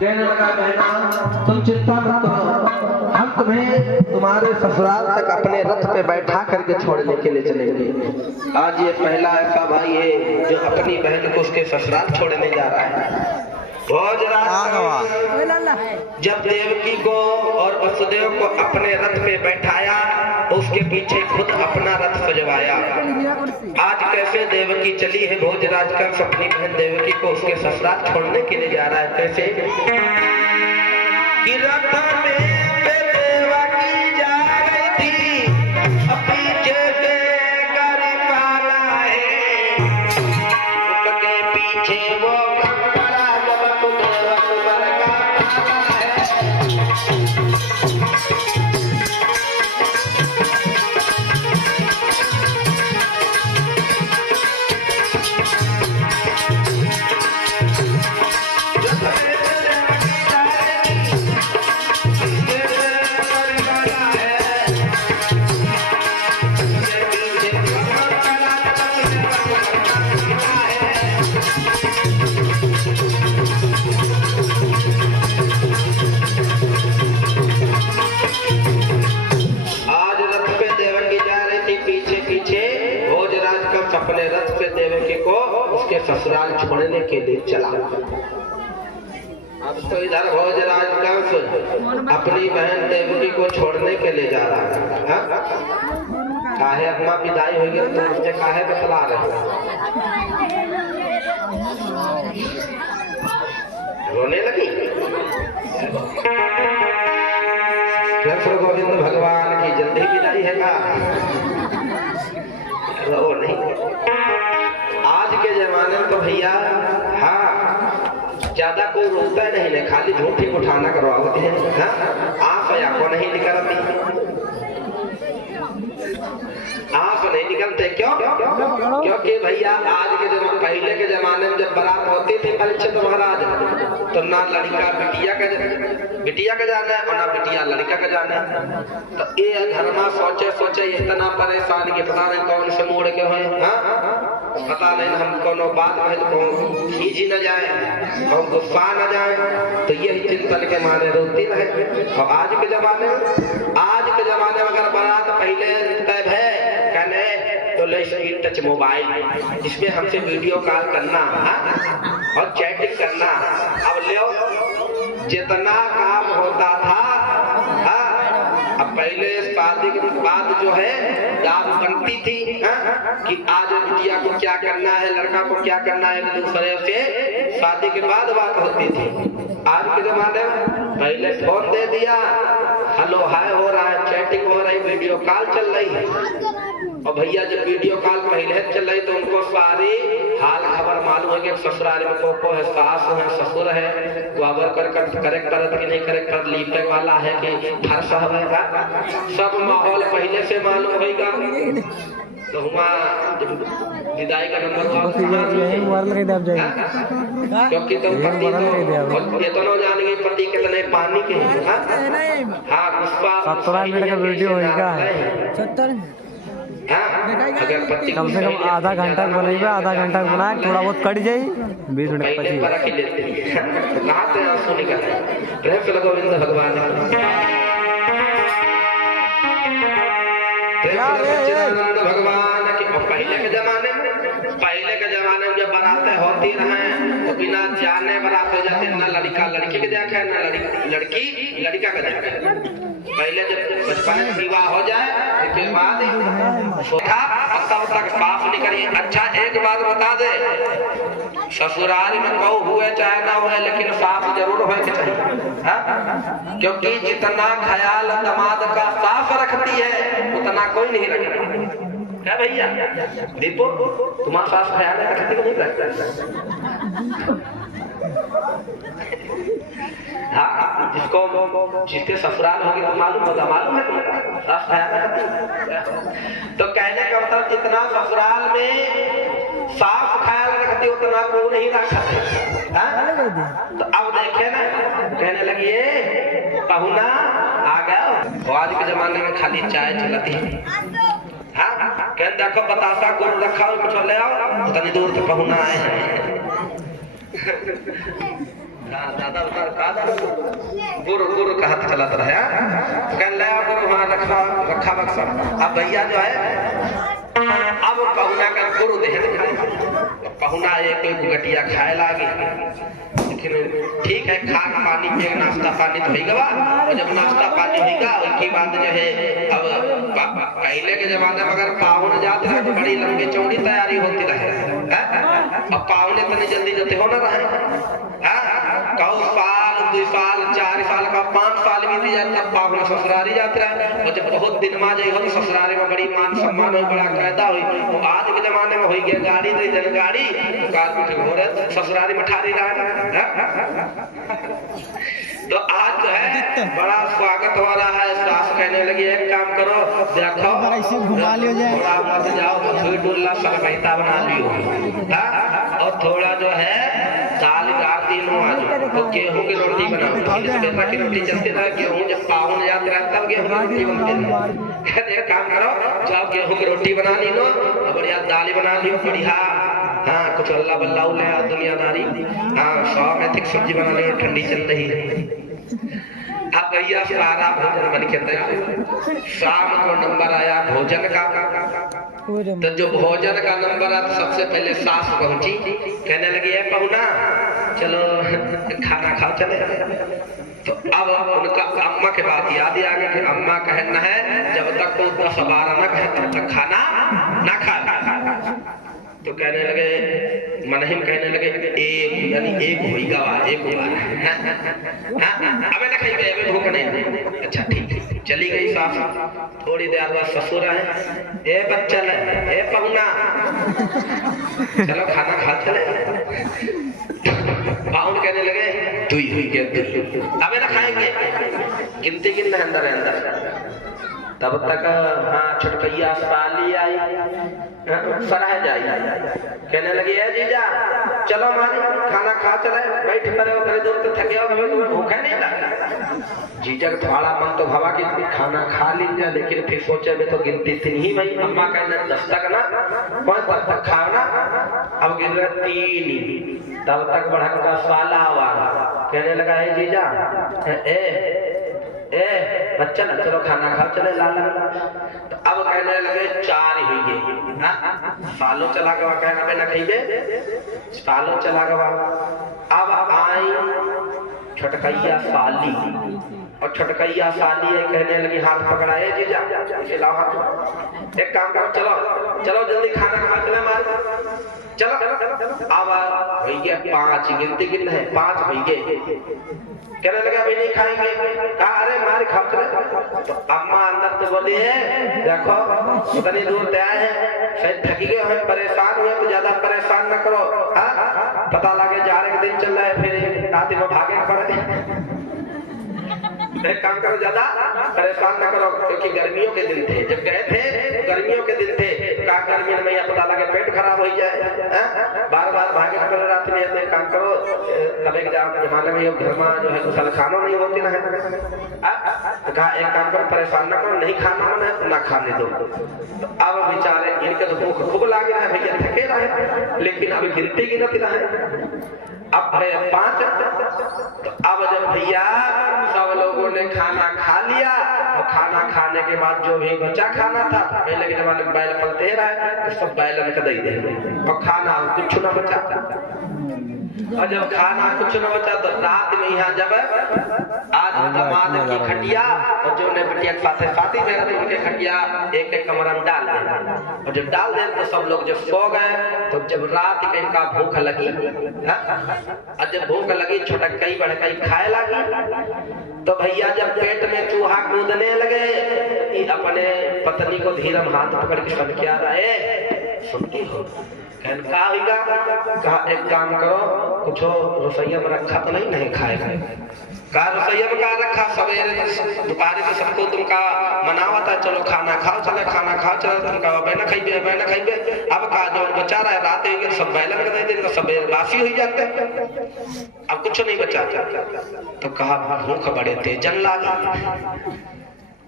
कहने लगा बहना तुम चिंता मत करो, हम तुम्हें तुम्हारे ससुराल तक अपने रथ पे बैठा करके छोड़ने के लिए चलेंगे। आज ये पहला ऐसा भाई है जो अपनी बहन को उसके ससुराल छोड़ने जा रहा है। जब देवकी को और वसुदेव को अपने रथ पे बैठाया, उसके पीछे खुद अपना रथ सजवाया। आज कैसे देवकी चली है, भोजराज का अपनी बहन देवकी को उसके ससुराल छोड़ने के लिए जा रहा है। कैसे कि रथ में देवकी जा रही थी, पीछे से गरिमाला है, उसके पीछे वो अपने रथ पे देवकी को उसके ससुराल छोड़ने के लिए चला। अब तो इधर भोजराज कंस अपनी बहन देवकी को छोड़ने के लिए जा रहा है। काहे अपना विदाई हो गया तो मुझे काहे बतला रहे रोने लगी। कृष्ण गोविंद भगवान की जल्दी विदाई है का रो नहीं। आज के जमाने में तो भैया हाँ ज्यादा कोई रोता नहीं, खाली झूठी उठाना करवाते हैं। आप या को नहीं निकलती, आप नहीं निकलते क्यों? क्योंकि भैया आज के जमाने पहले के जमाने में जब बारात होती थी परीक्षित महाराज, तो ना लड़का बिटिया का जाना है और ना बिटिया लड़का का जाना है। तो ये घर में सोचे इतना परेशान कि पता नहीं कौन से मोड़ के हुए, पता नहीं हम कोनो बात में तो खींची न जाए और गुस्सा न जाए, तो यही चिंतन के मारे रोती रहे। और आज के जमाने में अगर बारात पहले तय है कहने तो ले स्क्रीन टच मोबाइल, इसमें हमसे वीडियो कॉल करना और चैटिंग करना। अब ले जितना काम होता था अब पहले शादी के बाद जो है याद बनती थी कि आज बिटिया को क्या करना है, लड़का को क्या करना है, एक दूसरे से शादी के बाद बात होती थी। आज के जमाने में पहले फोन दे दिया, हेलो हाय हो रहा है, चैटिंग हो रही, वीडियो कॉल चल रही है। और भैया जब वीडियो कॉल पहले चल रही तो उनको सारी हाल खबर मालूम है कि ससुराल में को है, सास है, ससुर है, वावर करेक्ट करत कि नहीं करेक्ट कर, लीपे वाला है कि फर्श है, सब माहौल पहले से मालूम होगा। तो विदाई का नंबर क्योंकि तुम पति ये तो जानेंगे पति कितने पानी के हाँ गुस्सा 17 मिनट का वीडियो होगा, अगर पति कम से कम आधा घंटा बनेगा, आधा घंटा बनाए थोड़ा बहुत कट जाए 20 मिनट पची गोविंद भगवान भगवान की। पहले के जमाने में जब बारातें होती रहे तो बिना जाने बारात हो जाते, ना लड़का लड़की के देखे ना लड़की लड़का के देखे। पहले जब बचपन में विवाह हो जाए उसके बाद तब तक साफ नहीं करिए। अच्छा एक बात बता दे, ससुराल में बहू हुए चाहे ना हुए लेकिन साफ जरूर होने के चाहिए, क्योंकि जितना ख्याल दामाद का साफ रखती है उतना कोई नहीं रखता है। भैया दीपो तुम्हारा साफ ख्याल रखती नहीं रखता। हाँ जिसके ससुराल होगी तो मालूम होगा, मालूम है साफ ख्याल रखती। तो कहने का मतलब जितना ससुराल में साफ ख्याल रखती उतना को नहीं रखते। तो अब देखे ना कहने लगी पहुना आ गया। आज के जमाने में खाली चाय चलती है। हाँ कह देखो बतासा गुड़ रखा हो कुछ ले आओ, तनी दूर से पहुना आए दादा गुरु गुरु का हाथ चलाता रहा कह ले गुरु वहां रखा रखा बक्सा। अब भैया जो है अब पहुना का गुरु दे पहुना एक गटिया खाए लागे, लेकिन ठीक है खा पानी पिए नाश्ता पानी तो होगा। और जब नाश्ता पानी होगा उसके बाद जो है अब पहले के जमाने में अगर पाहुन जाते रहे तो बड़ी लंबी चौड़ी तैयारी होती रहे। अब पाहुने तो नहीं जल्दी जल्दी होना रहे कहो साल 2 साल 4 साल का 5 साल बीत जाता तब पाहुन ससुरारी जाते रहे। और जब बहुत दिन में जाए तो ससुरारी में बड़ी मान सम्मान हुई बड़ा कायदा हुई। तो आज के जमाने में हो गया गाड़ी नहीं जन गाड़ी काल हो रहे ससुरारी में ठारी रहा। तो आज जो है बड़ा स्वागत हो रहा है। सास कहने लगी एक काम करो देखो घुमा लियो जाए थोड़ा मत जाओ तो फिर डुल्ला सरबैता बना लियो और थोड़ा जो है दाल रात दिन तो गेहूं की रोटी बनाओ। की रोटी चलती रहे गेहूं जब पाहुन जाते रहे तब गेहूं की रोटी बनती है। एक काम करो जाओ गेहूं की रोटी बना ली लो और बढ़िया दाल बना लियो बढ़िया। हाँ कुछ अल्लाह बल्ला ले दुनियादारी। हाँ 100 मेथी की सब्जी बना लियो ठंडी चल रही है। अब भैया सारा भोजन बन के तैयार। शाम को नंबर आया भोजन का। तो जो भोजन का नंबर आया तो सबसे पहले सास पहुंची कहने लगी है पहुना चलो खाना खाओ चले। तो अब उनका अम्मा के बात याद आ गई कि अम्मा कहना है जब तक कोई 10-12 न कहे तब तक खाना ना खा। तो कहने लगे मनहिम कहने लगे एक यानी एक होगा एक अब ना खाई गए अभी भूख नहीं। अच्छा ठीक है चली गई सास। थोड़ी देर बाद ससुर है ए बच्चा ए पहुना चलो खाना खा चले। पाहुन कहने लगे तू ही हुई अब ना खाएंगे गिनती गिनना अंदर अंदर। तब तक हाँ छुटकैया साली आई सराह जाई कहने लगी है जीजा चलो मानी खाना खा चले बैठ करे उतरे दूर तो थके हो तुम्हें भूखा नहीं लगा। जीजा थोड़ा मन तो भावा कि खाना खा लीजिए लेकिन फिर सोचे में तो गिनती 3 ही भाई। अम्मा कहने 10 तक ना 5 तक खाना अब गिन रहे 3। तब तक बढ़क का साला हुआ कहने लगा है जीजा ए बच्चा ना चलो खाना खाओ चले लाला। तो अब कहने लगे 4 ही गए सालों चला गवा कहना ना खाइबे सालों चला गवा। अब आई छटकैया साली और छटकैया साली है कहने लगी हाथ पकड़ाए जीजा खिलाओ एक काम करो चलो चलो जल्दी खाना खा चले मार चलो। अब हो गया 5 गिनती गिनना है 5 हो गए। कहने लगे अभी नहीं खाएंगे कहा अरे मार खा चले। तो अम्मा अंदर तो बोली है देखो इतनी दूर से आए हैं शायद थकी गए हमें परेशान हुए तो ज्यादा परेशान न करो। पता लगे जाने के दिन चल रहा है फिर रात में भागे पड़े। एक काम करो ज्यादा परेशान न करो क्योंकि गर्मियों के दिन थे जब गए थे गर्मियों के दिन थे का गर्मी में या पता लगे पेट खराब हो जाए बार बार भागे पड़े रात में। एक काम करो तब एक जमाने में घर में जो है गुसल खाना नहीं होती ना तो कहा एक काम करो परेशान न करो नहीं खाना मन है ना खाने दो। तो अब बेचारे इनके तो भूख खूब लागे रहे भैया थके रहे लेकिन अभी गिनती गिनती रहे। अब 5 तो अब जब भैया सब लोगों ने खाना खा लिया और खाना खाने के बाद जो भी बचा खाना था पहले के जमाने में बैल पलते रहे तो सब बैलन का दे दे और खाना कुछ न बचा। और जब खाना कुछ न बचा तो रात में यहाँ जब आज दामाद की खटिया और जो ने बिटिया के साथ शादी में रहते उनके खटिया एक कमरा में डाल दे और जब डाल दे तो सब लोग जब सो गए तो जब रात के इनका भूख लगी और जब भूख लगी छटकई बड़कई खाए लगी। तो भैया जब पेट में चूहा कूदने लगे अपने पत्नी को धीरम हाथ पकड़ के सब क्या रहे सुनती हो कहा एक काम करो कुछ रसोईया में रखा तो नहीं खाएगा कहा रसोईया में कहा रखा सवेरे दोपहर से सबको तुमका मनावा था चलो खाना खाओ चले खाना खाओ चले तुमका बैना खाइबे अब कहा जो बचा रहा है रात हो सब बैलन कर देते तो सवेरे बासी हो जाते अब कुछ नहीं बचा। तो कहा भूख बड़े तेजन लागी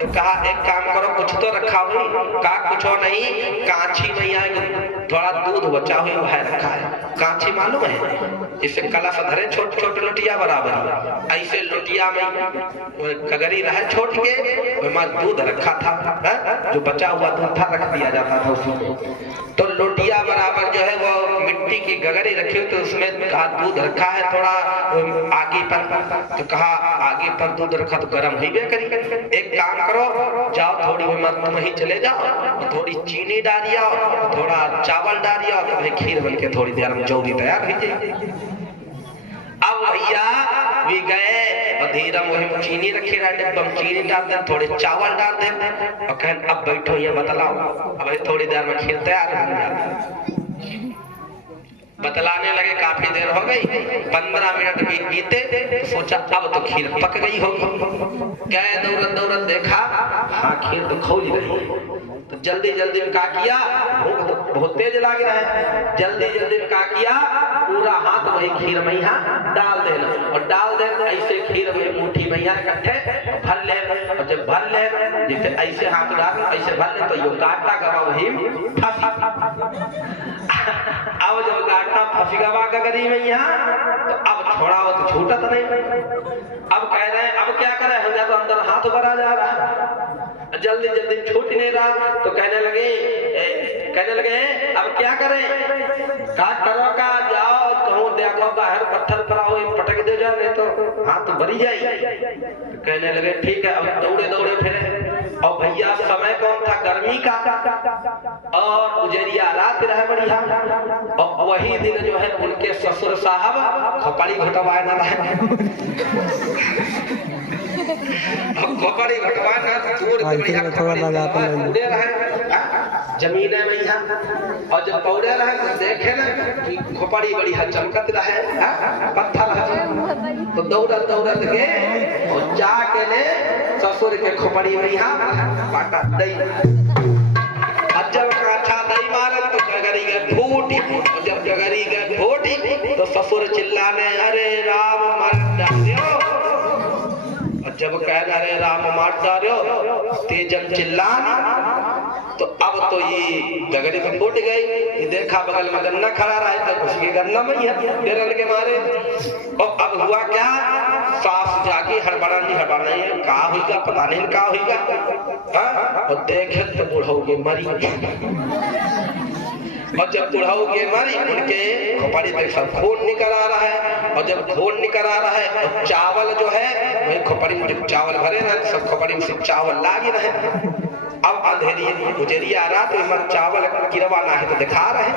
तो कहा एक काम करो कुछ तो रखा हुई कहा कुछ नहीं कांची नहीं आएगी थोड़ा दूध बचा हुई वह रखा है। कांची मालूम है इसे कलश धरे छोट छोट लोटिया बराबर, ऐसे लोटिया में कगरी रहे छोट के, उसमें दूध रखा था, जो बचा हुआ दूध था रख दिया जाता था उसमें। तो लोटिया बराबर जो है वो मिट्टी की गगरी रखी हुई, तो उसमें कहा दूध रखा है थोड़ा आगे पर, तो कहा आगे पर दूध रखा तो गर्म ही करी। एक काम करो, जाओ थोड़ी तुम ही चले जाओ, थोड़ी चीनी डालियो, थोड़ा चावल डालियो, तो भाई खीर बन के थोड़ी देर में जल्दी तैयार हो जाएगी। अब भैया भी गए और धीरम वही चीनी रखी रहे डिब्बा में, चीनी डाल दे, थोड़े चावल डाल दे और कहें अब बैठो ये बतलाओ, अब थोड़ी देर में खीर तैयार हो जाती। बतलाने लगे, काफी देर हो गई, 15 मिनट बीते, तो सोचा अब तो खीर पक गई होगी। गए दौड़त दौड़त देखा, हाँ खीर तो खोल रही है। तो जल्दी जल्दी में क्या किया, भूख तो बहुत तेज लग रहा है, जल्दी जल्दी में क्या किया, पूरा हाथ वही खीर में यहाँ डाल देना, और डाल दे ऐसे खीर में मुट्ठी में यहाँ इकट्ठे भर ले, और जब भर ले जैसे ऐसे हाथ डाल ऐसे भर ले, तो यो गाटा गवा वही अब जब गाटा फंसी गवा गगरी में यहाँ, तो अब छोड़ा हो तो छूटत नहीं। अब कह रहे हैं अब क्या करें, हो जाए तो अंदर हाथ भरा जा रहा है, जल्दी जल्दी छूट नहीं रहा। तो कहने लगे अब क्या करें, का करो का, जाओ कहूँ देखो बाहर पत्थर पर आओ पटक दे जाओ, नहीं तो हाथ भरी जाए। तो कहने लगे ठीक है। अब दौड़े दौड़े फिरे, और भैया समय कौन था, गर्मी का, और उजरिया रात रहे बढ़िया, और वही दिन जो है उनके ससुर साहब खोपड़ी घटवाए न रहे, खोपड़ी घटवाए न दूर जमीने में यहाँ, और जब पौड़े रहे तो देखे ना कि खोपड़ी बढ़िया चमकत रहे, पत्थर है, तो दौड़त दौड़त के और जाके ने ससुर के खोपड़ी में यहाँ पाटा दई, जब काठा दई मारत तो गगरी गए फूटी, जब गगरी गए फूटी तो ससुर चिल्लाने अरे राम मर डालो, और जब कह अरे राम मार डालो तेजम चिल्लान, तो अब तो ये गगरी में फूट गई। देखा बगल में गन्ना खड़ा रहा है, तो उसकी गन्ना में ही है बेरन के मारे। और अब हुआ क्या, सास जाके हड़बड़ानी का होगा, पता नहीं का होगा, और देखे तो बुढ़ऊ के मरी, और जब बुढ़ऊ के मरी उनके खोपड़ी में सब खून निकल आ रहा है, और जब खून निकल आ रहा है और चावल जो है वही खोपड़ी में चावल भरे रहे, सब खोपड़ी में से चावल लागे रहे। अब अंधेरी गुजरिया रात में चावल गिरवाना है तो दिखा रहे,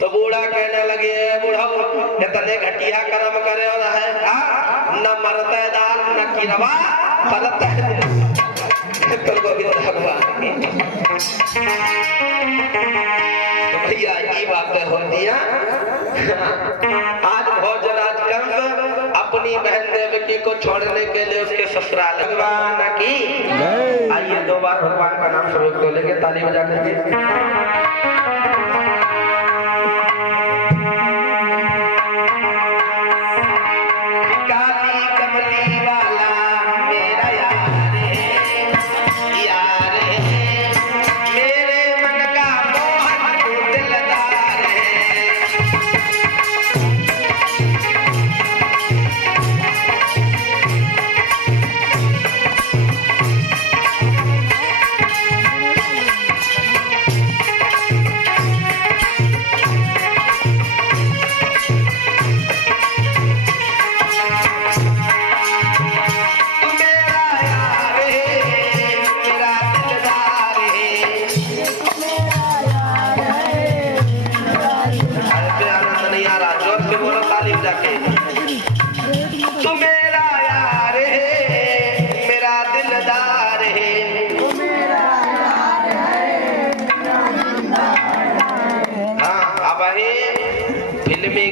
तो बूढ़ा कहने लगे बुढ़ऊ इतने घटिया कर्म करे है, न मरते दाल न किरवा फलता है भगवान। तो भैया ये बातें होती हैं। आज भोजराज कंस अपनी बहन देवकी को छोड़ने के लिए उसके ससुराल भगवान की, आइए 2 बार भगवान का नाम सब तो लेके ताली बजा करके।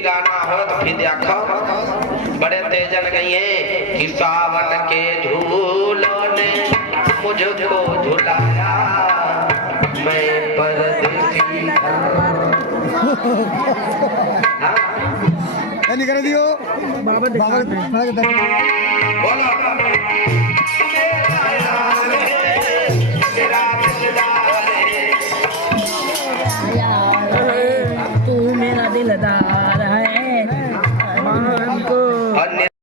गाना हो तो फिर देखो बड़े तेजन गई है कि सावन के झूलों ने मुझको झुलाया, मैं परदेसी कर दियो बाबा बोलो।